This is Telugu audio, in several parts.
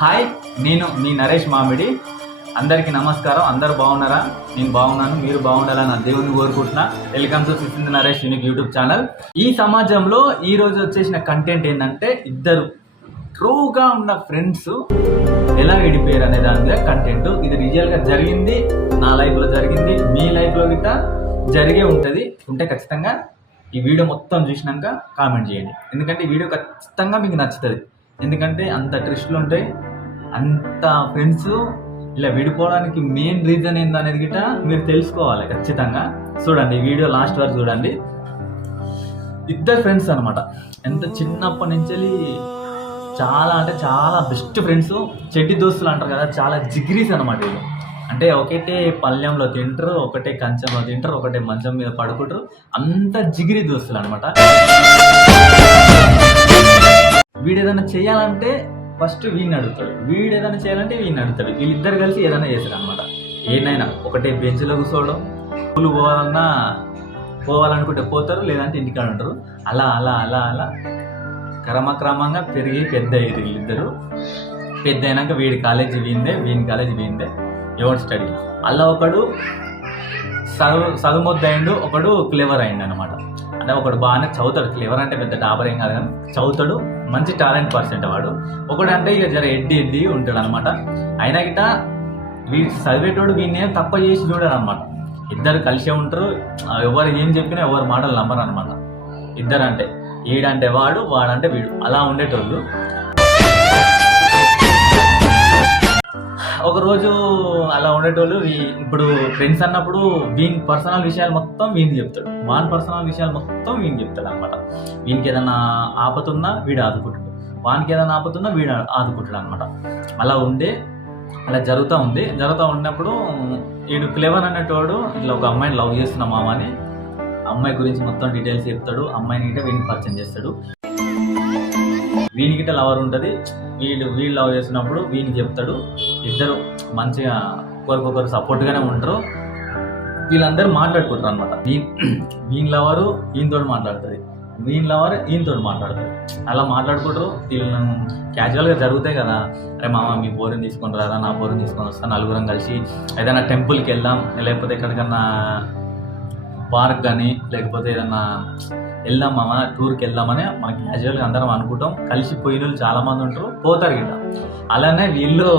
హాయ్, నేను మీ నరేష్ మామిడి. అందరికీ నమస్కారం. అందరు బాగున్నారా? నేను బాగున్నాను, మీరు బాగుండాలని నా దేవుని కోరుకుంటున్నా. వెల్కమ్ టు సిసింద్ నరేష్ యూనిక్ యూట్యూబ్ ఛానల్. ఈ సమాజంలో ఈరోజు వచ్చేసిన కంటెంట్ ఏంటంటే ఇద్దరు ట్రూగా ఉన్న ఫ్రెండ్స్ ఎలా విడిపోయారు అనే దాని మీద కంటెంట్. ఇది రియల్గా జరిగింది, నా లైఫ్లో జరిగింది, మీ లైఫ్లో గిట్ట జరిగే ఉంటుంది. ఉంటే ఖచ్చితంగా ఈ వీడియో మొత్తం చూసినాక కామెంట్ చేయండి, ఎందుకంటే ఈ వీడియో ఖచ్చితంగా మీకు నచ్చుతుంది. ఎందుకంటే అంత ట్విస్టులు ఉంటాయి, అంత ఫ్రెండ్స్ ఇలా విడిపోవడానికి మెయిన్ రీజన్ ఏందనేది గిట్ట మీరు తెలుసుకోవాలి. ఖచ్చితంగా చూడండి, వీడియో లాస్ట్ వరకు చూడండి. ఇద్దరు ఫ్రెండ్స్ అనమాట, ఎంత చిన్నప్పటి నుంచి చాలా అంటే చాలా బెస్ట్ ఫ్రెండ్స్, చెడ్డి దోస్తులు అంటారు కదా, చాలా జిగ్రీస్ అనమాట వీళ్ళు. అంటే ఒకటే పళ్ళెంలో తింటారు, ఒకటే కంచంలో తింటారు, ఒకటే మంచం మీద పడుకుంటారు, అంత జిగిరి దోస్తులు అనమాట. వీడు ఏదైనా చేయాలంటే ఫస్ట్ వీడిని అడుగుతాడు, వీడు ఏదైనా చేయాలంటే వీడిని అడుగుతాడు. వీళ్ళిద్దరు కలిసి ఏదైనా చేస్తారు అనమాట. ఏదైనా ఒకటే బెంచ్లో కూర్చోవడం, స్కూల్ పోవాలనుకుంటే పోతారు, లేదంటే ఇంటికాడ ఉంటారు. అలా అలా అలా అలా క్రమక్రమంగా పెరిగి పెద్ద అయ్యారు వీళ్ళిద్దరు. పెద్ద అయినాక వీడి కాలేజీ వీందే, వీని కాలేజీ వీందే, ఎవరు స్టడీ. అలా ఒకడు చదువుమొద్దయిండు, ఒకడు క్లెవర్ అయిండు అనమాట. అంటే ఒకడు బాగానే చదువుతాడు, క్లెవర్ అంటే పెద్ద టాపర్ ఏం కాదు కానీ చదువుతాడు, మంచి టాలెంట్ పర్సెంట్ వాడు. ఒకడు అంటే ఇక జర ఎడ్డి ఉంటాడు అనమాట. అయినా గిట్ట వీడు చదివేటోడు వీడిని ఏం తప్ప చేసి చూడాడు అనమాట. ఇద్దరు కలిసే ఉంటారు, ఎవరు ఏం చెప్పినా ఎవరు మాటలు నమ్మరు అనమాట. ఇద్దరు అంటే వీడంటే వాడు, వాడంటే వీడు, అలా ఉండేటోళ్ళు. ఒకరోజు అలా ఉండేటోళ్ళు. ఇప్పుడు ఫ్రెండ్స్ అన్నప్పుడు వీని పర్సనల్ విషయాలు మొత్తం వీని చెప్తాడు, వాని పర్సనల్ విషయాలు మొత్తం వీని చెప్తాడు అనమాట. వీనికి ఏదైనా ఆపతున్నా వీడు ఆదుకుంటాడు, వానికి ఏదైనా ఆపతున్నా వీడు ఆదుకుంటాడు అనమాట. అలా జరుగుతూ ఉన్నప్పుడు వీడు క్లెవర్ అనేటోడు ఇట్లా ఒక అమ్మాయిని లవ్ చేస్తున్న మామని, అమ్మాయి గురించి మొత్తం డీటెయిల్స్ చెప్తాడు. అమ్మాయిని గిట్ట వీనికి పరిచయం చేస్తాడు. వీనికి గిట్ట లవర్ ఉంటుంది, వీళ్ళు లవ్ చేస్తున్నప్పుడు వీనికి చెప్తాడు. ఇద్దరు మంచిగా ఒకరికొకరు సపోర్ట్గానే ఉంటారు. వీళ్ళందరూ మాట్లాడుకుంటారు అనమాట. వీని లవరు ఈయనతో మాట్లాడుతుంది, వీని లవర్ ఈయనతో మాట్లాడుతుంది. అలా మాట్లాడుకుంటారు. వీళ్ళు క్యాజువల్గా జరుగుతాయి కదా, అరే మామ మీ పోరుని తీసుకొని రారా, నా పోరుని తీసుకొని వస్తాను, నలుగురం కలిసి ఏదైనా టెంపుల్కి వెళ్దాం, లేకపోతే ఎక్కడికన్నా పార్క్ కానీ లేకపోతే ఏదన్నా వెళ్దాం మామ, టూర్కి వెళ్దామని మన క్యాజువల్గా అందరం అనుకుంటాం. కలిసి పోయిన వాళ్ళు చాలామంది ఉంటారు, పోతారు గిట్ట. అలానే వీళ్ళు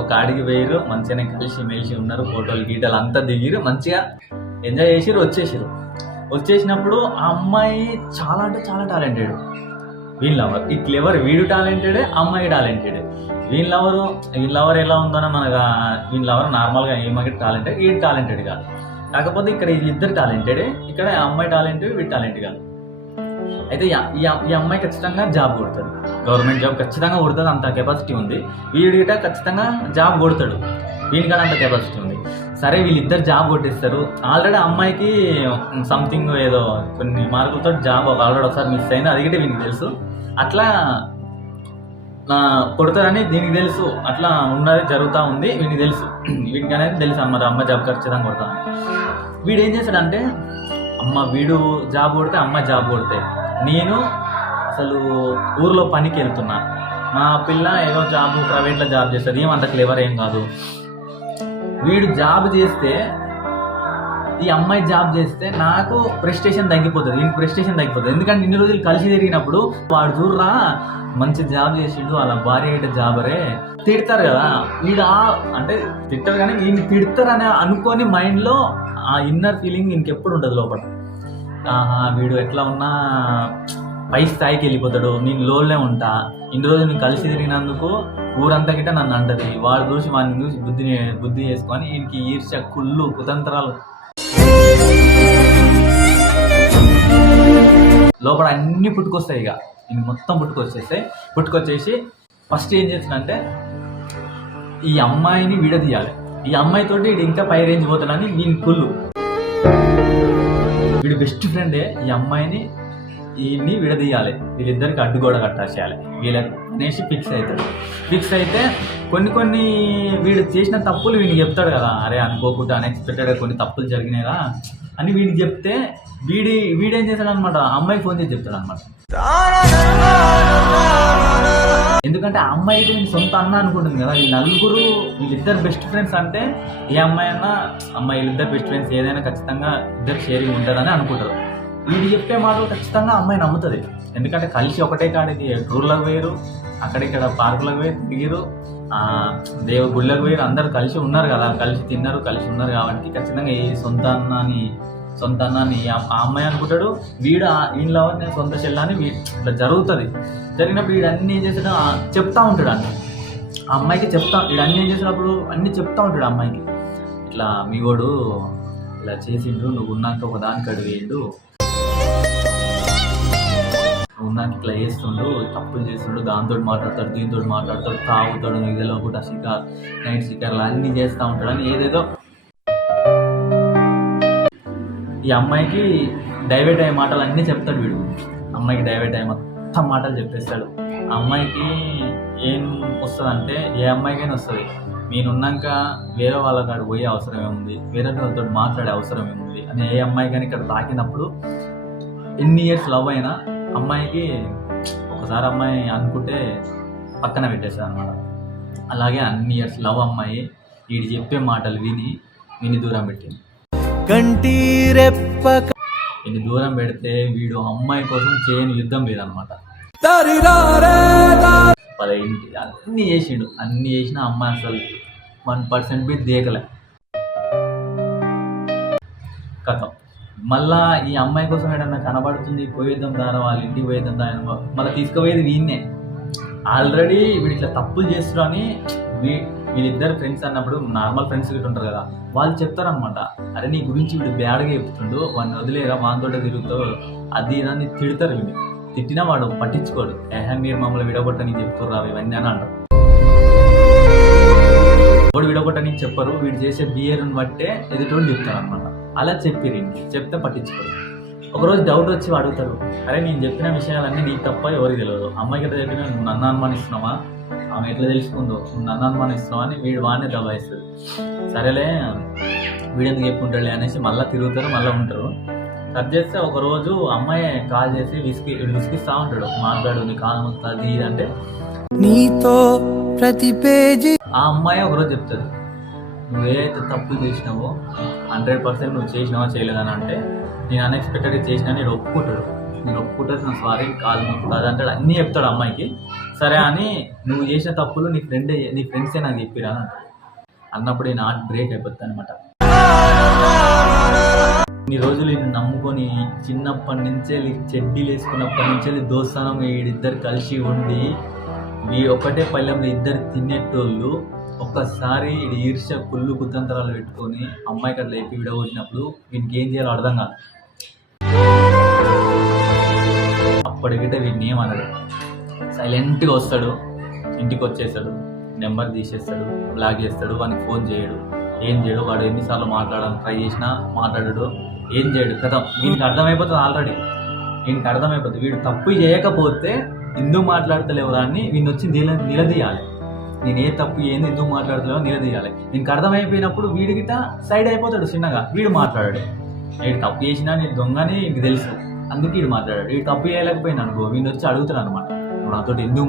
ఒక ఆడికి పోయారు, మంచిగానే కలిసి మెలిసి ఉన్నారు, ఫోటోలు గీటలు అంతా దిగిరు, మంచిగా ఎంజాయ్ చేసిరు, వచ్చేసినప్పుడు ఆ అమ్మాయి చాలా అంటే చాలా టాలెంటెడ్. వీళ్ళ లవర్ ఈ క్లెవర్, వీడు టాలెంటెడే, అమ్మాయి టాలెంటెడ్. వీళ్ళ లవర్ ఎలా ఉందనో మనకు, వీళ్ళ లవర్ నార్మల్గా ఏమకి టాలెంటెడ్, వీడు టాలెంటెడ్ కాదు. కాకపోతే ఇక్కడ ఇద్దరు టాలెంటెడే, ఇక్కడ అమ్మాయి టాలెంటెడ్, వీడు టాలెంట్ కాదు. అయితే ఈ అమ్మాయి ఖచ్చితంగా జాబ్ కొడుతుంది, గవర్నమెంట్ జాబ్ ఖచ్చితంగా కొడుతుంది, అంత కెపాసిటీ ఉంది. వీడి గిట్ట ఖచ్చితంగా జాబ్ కొడతాడు, వీడికాడ అంత కెపాసిటీ ఉంది. సరే వీళ్ళిద్దరు జాబ్ కొట్టేస్తారు. ఆల్రెడీ అమ్మాయికి సంథింగ్ ఏదో కొన్ని మార్కులతో జాబ్ ఆల్రెడీ ఒకసారి మిస్ అయింది, అది గిట్ట వీనికి తెలుసు. అట్లా కొడతారని దీనికి తెలుసు, అట్లా ఉన్నది జరుగుతూ ఉంది, వీనికి తెలుసు, వీడికి అనేది తెలుసు అన్నమాట. అమ్మాయి జాబ్ ఖచ్చితంగా కొడతాను. వీడు ఏం చేస్తాడంటే, వీడు జాబ్ కొడితే అమ్మాయి జాబ్ కొడితే, నేను అసలు ఊర్లో పనికి వెళ్తున్నా, మా పిల్ల ఏదో జాబ్ ప్రైవేట్లో జాబ్ చేస్తుంది, ఏమంత క్లెవర్ ఏం కాదు. వీడు జాబ్ చేస్తే, ఈ అమ్మాయి జాబ్ చేస్తే నాకు ప్రెస్టేషన్ తగ్గిపోతుంది, వీనికి ప్రెస్టేషన్ తగ్గిపోతుంది. ఎందుకంటే ఇన్ని రోజులు కలిసి తిరిగినప్పుడు వాడు చూడరా మంచి జాబ్ చేసిండు, అలా భార్య అయితే జాబరే, తిడతారు కదా. వీడు అంటే తిడతారు కానీ వీడిని తిడతారని అనుకొని మైండ్లో ఆ ఇన్నర్ ఫీలింగ్ ఇంకెప్పుడు ఉంటుంది లోపల. వీడు ఎట్లా ఉన్నా పై స్థాయికి వెళ్ళిపోతాడు, నేను లోనే ఉంటా, ఇన్ని రోజులు నేను కలిసి తిరిగినందుకు ఊరంతా గిట్ట నన్ను అంటది, వాడు చూసి వాడిని చూసి బుద్ధి చేసుకొని వీనికి ఈర్ష్య, కుళ్ళు, కుతంత్రాలు లోపల అన్నీ పుట్టుకొస్తాయి. ఇక ఇంక మొత్తం పుట్టుకొచ్చేసి ఫస్ట్ ఏం చేస్తాడంటే ఈ అమ్మాయిని విడదీయాలి, ఈ అమ్మాయితోటి వీడు ఇంకా పై రేంజ్ పోతాడని వీని కుళ్ళు. వీడు బెస్ట్ ఫ్రెండే ఈ అమ్మాయిని వీడిని విడదీయాలి, వీళ్ళిద్దరికి అడ్డుగోడ కట్టేసేయాలి వీళ్ళకి అనేసి ఫిక్స్ అయితే కొన్ని వీడు చేసిన తప్పులు వీడికి చెప్తాడు కదా, అరే అనుకోకుండా అన్ఎక్స్పెక్టెడ్గా కొన్ని తప్పులు జరిగినాయిరా అని వీడికి చెప్తే వీడేం చేశాడు అనమాట, అమ్మాయికి ఫోన్ చేసి చెప్తాడు అనమాట. ఎందుకంటే ఆ అమ్మాయి వీళ్ళు సొంత అన్న అనుకుంటుంది కదా. ఈ నలుగురు వీళ్ళిద్దరు బెస్ట్ ఫ్రెండ్స్ అంటే ఏ అమ్మాయి అన్నా అమ్మాయి వీళ్ళిద్దరు బెస్ట్ ఫ్రెండ్స్ ఏదైనా ఖచ్చితంగా ఇద్దరు షేరింగ్ ఉంటుందని అనుకుంటారు. వీడు చెప్పే మాటలు ఖచ్చితంగా అమ్మాయి నమ్ముతుంది. ఎందుకంటే కలిసి ఒకటే కాడికి టూర్లకు వేరు, అక్కడిక్కడ పార్కులకు వేరు తిరిగిరు, గుళ్ళకు వేరు, అందరు కలిసి ఉన్నారు కదా, కలిసి తిన్నారు, కలిసి ఉన్నారు. కాబట్టి ఖచ్చితంగా ఈ సొంత అన్నాన్ని ఆ అమ్మాయి అనుకుంటాడు. వీడు వీళ్ళ నేను సొంత చెల్లని ఇట్లా జరుగుతుంది. జరిగినప్పుడు వీడు అన్నీ ఏం చేసాడు చెప్తా ఉంటాడు. అన్ని ఆ అమ్మాయికి వీడు అన్నీ ఏం చేసినప్పుడు అన్నీ చెప్తా ఉంటాడు అమ్మాయికి. ఇట్లా మీ వాడు ఇలా చేసిండు, నువ్వు ఉన్నాక ఒక దానికి అడిగేయండు, ఉన్నాక ఇట్లా చేస్తుండు, తప్పులు చేస్తుండు, దాంతో మాట్లాడతాడు, దీంతో మాట్లాడతాడు, తాగుతాడు, నిధులో కూడా నైట్ షికార్లు అన్నీ చేస్తూ ఉంటాడు అని ఏదేదో ఈ అమ్మాయికి డైవర్ట్ అయ్యే మాటలు అన్నీ చెప్తాడు వీడు. అమ్మాయికి డైవర్ట్ అయ్యే మొత్తం మాటలు చెప్పేస్తాడు. ఆ అమ్మాయికి ఏం వస్తుందంటే ఏ అమ్మాయికైనా వస్తుంది, నేనున్నాక వేరే వాళ్ళ కాడ పోయే అవసరం ఏముంది, వేరే వాళ్ళతో మాట్లాడే అవసరం ఏముంది అని ఏ అమ్మాయికైనా ఇక్కడ తాకినప్పుడు ఎన్ని ఇయర్స్ లవ్ అయినా అమ్మాయికి ఒకసారి అమ్మాయి అనుకుంటే పక్కన పెట్టేస్తుంది అనమాట. అలాగే అన్ని ఇయర్స్ లవ్ అమ్మాయి వీడు చెప్పే మాటలు విని దూరం పెట్టింది. వీడిని దూరం పెడితే వీడు అమ్మాయి కోసం చేయని యుద్ధం లేదనమాట. ఇంటి అన్నీ చేసినా అమ్మాయి అసలు 1% బి దేకలే కథ. మళ్ళా ఈ అమ్మాయి కోసం ఏదన్నా కనబడుతుంది, పోయేద్దాం దాని వాళ్ళ ఇంటికి పోయేద్దాం దాని మళ్ళీ తీసుకుపోయేది వీడినే. ఆల్రెడీ వీడు ఇట్లా తప్పులు చేస్తున్నారు అని వీళ్ళిద్దరు ఫ్రెండ్స్ అన్నప్పుడు నార్మల్ ఫ్రెండ్స్ గిట్ట ఉంటారు కదా, వాళ్ళు చెప్తారనమాట, అరే నీ గురించి వీడు బ్యాడ్గా చెప్తుండు, వాడిని వదిలేరా వానితోటే తిరుగుతావు అది ఇదని తిడతారు. వీడు తిట్టినా వాడు పట్టించుకోడు. మీరు మమ్మల్ని విడగొట్టని చెప్తుర్రా ఇవన్నీ అని అంటారు. వాడు విడగొట్టని చెప్పరు, వీడు చేసే బిహేవియర్ని బట్టే ఎదుటోడు చెప్తారు అనమాట. అలా చెప్తే పట్టించుకోరు. ఒకరోజు డౌట్ వచ్చి అడుగుతారు, అరే నేను చెప్పిన విషయాలన్నీ నీకు తప్ప ఎవరికి తెలియదు, అమ్మాయికి ఎట్లా చెప్పినా నువ్వు నన్ను అనుమానిస్తున్నావా, ఆమె ఎట్లా తెలుసుకుందో, నువ్వు నన్ను అనుమానిస్తున్నావా అని వీడు వాడినే దబాయిస్తుంది. సరేలే వీడెందుకు చెప్పుకుంటాడులే అనేసి మళ్ళీ తిరుగుతారు, మళ్ళీ ఉంటారు. కట్ చేస్తే ఒకరోజు అమ్మాయి కాల్ చేసి విసిగిస్తా ఉంటాడు, మాట్లాడు నీ కాలం వస్తుంది అంటే నీతో ప్రతి పేజీ. ఆ అమ్మాయి ఒకరోజు చెప్తుంది, నువ్వేదైతే తప్పులు చేసినావో 100% నువ్వు చేసినావా చేయలేదని అంటే నేను అన్ఎక్స్పెక్టెడ్గా చేసినా నేను ఒప్పుకుంటాడు నా సారీ కాలు కాదు అంటాడు, అన్నీ చెప్తాడు అమ్మాయికి. సరే అని నువ్వు చేసిన తప్పులు నీ ఫ్రెండ్సే నాకు చెప్పిరా అన్నప్పుడు నేను హార్ట్ బ్రేక్ అయిపోతుంది అనమాట. ఇన్ని రోజులు నేను నమ్ముకొని చిన్నప్పటి నుంచే చెడ్డీలు వేసుకున్నప్పటి నుంచే దోస్తానం వీడిద్దరు కలిసి ఉండి ఒకటే పల్లెంలో ఇద్దరు తినేటోళ్ళు ఒక్కసారి ఇది ఈర్ష్య కుళ్ళు కుతంత్రాలు పెట్టుకొని అమ్మాయికి అట్లా లేపి విడగొట్టినప్పుడు వీనికి ఏం చేయాలో అర్థం కాదు. అప్పటికిటే వీడిని ఏమన్నాడు, సైలెంట్గా వస్తాడు, ఇంటికి వచ్చేస్తాడు, నెంబర్ తీసేస్తాడు, బ్లాక్ చేస్తాడు, వానికి ఫోన్ చేయడు, ఏం చేయడు. వాడు ఎన్నిసార్లు మాట్లాడాలని ట్రై చేసినా మాట్లాడాడు, ఏం చేయడు. కదా వీనికి అర్థమైపోతుంది, ఆల్రెడీ వీనికి అర్థమైపోతుంది. వీడు తప్పు చేయకపోతే ఎందుకు మాట్లాడతలేవు అని వీడిని వచ్చి నిలదీయాలి. నేను ఏ తప్పు ఏంది ఎందుకు మాట్లాడతలేవో నిలదీయాలి. దీనికి అర్థమైపోయినప్పుడు వీడి గిట్ట సైడ్ అయిపోతాడు చిన్నగా. వీడు మాట్లాడాడు, వీడు తప్పు చేసినా నేను దొంగని ఇంక తెలుసు, అందుకే వీడు మాట్లాడాడు. వీడు తప్పు చేయలేకపోయినా అనుకో వీడిని వచ్చి అడుగుతాడు అనమాట, నువ్వు నాతో ఎందుకు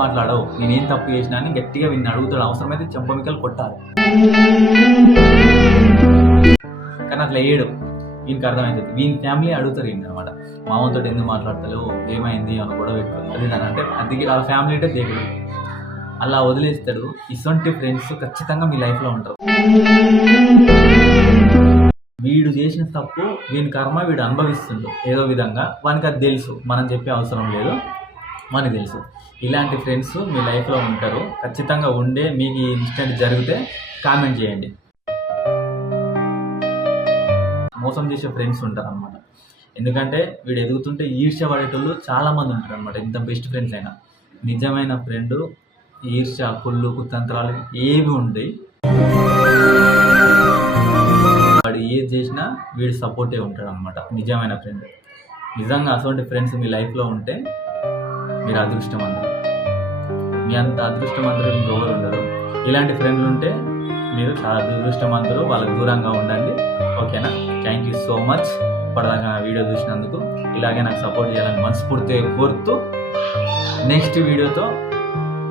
మాట్లాడవు, నేనేం తప్పు చేసినా అని గట్టిగా వీడిని అడుగుతాడు. అవసరమైతే చెంపమికలు కొట్టాలి. కానీ అట్లా వేయడు. వీనికి అర్థమవుతుంది. వీని ఫ్యామిలీ అడుగుతారు ఏంటి అనమాట, మామతో ఎందుకు మాట్లాడతలేవు, ఏమైంది అని కూడా పెట్టుకోవాలి. అది అంటే అది వాళ్ళ ఫ్యామిలీ అంటే దేవుడు అలా వదిలేస్తాడు. ఇటువంటి ఫ్రెండ్స్ ఖచ్చితంగా మీ లైఫ్లో ఉంటారు. వీడు చేసిన తప్పు వీని కర్మ వీడు అనుభవిస్తుండు ఏదో విధంగా, వానికి అది తెలుసు, మనం చెప్పే అవసరం లేదు, మనకి తెలుసు. ఇలాంటి ఫ్రెండ్స్ మీ లైఫ్లో ఉంటారు ఖచ్చితంగా. మీకు ఈ ఇన్సిడెంట్ జరిగితే కామెంట్ చేయండి. మోసం చేసే ఫ్రెండ్స్ ఉంటారు అనమాట. ఎందుకంటే వీడు ఎదుగుతుంటే ఈర్ష్య పడేటోళ్ళు చాలామంది ఉంటారు అనమాట. ఎంత బెస్ట్ ఫ్రెండ్స్ అయినా నిజమైన ఫ్రెండ్ ఈర్ష్య కుళ్ళు కుతంత్రాలు ఏవి ఉంటాయి, వాడు ఏది చేసినా వీడు సపోర్టే ఉంటాడు అనమాట నిజమైన ఫ్రెండ్. నిజంగా అటువంటి ఫ్రెండ్స్ మీ లైఫ్లో ఉంటే మీరు అదృష్టవంతులు. మీ అంత అదృష్టవంతులు ఇంకెవరు ఉండరు. ఇలాంటి ఫ్రెండ్లు ఉంటే మీరు చాలా అదృష్టవంతులు. వాళ్ళకి దూరంగా ఉండండి. ఓకేనా? థ్యాంక్ యూ సో మచ్ ఇప్పటిదాకా నా వీడియో చూసినందుకు. ఇలాగే నాకు సపోర్ట్ చేయాలని మనస్ఫూర్తిగా కోరుతూ నెక్స్ట్ వీడియోతో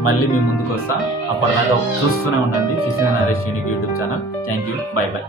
మళ్ళీ మీ ముందుకు వస్తా. అప్పటిదాకా చూస్తూనే ఉండండి Sishira Naresh unique YouTube channel. Thank you. Bye by.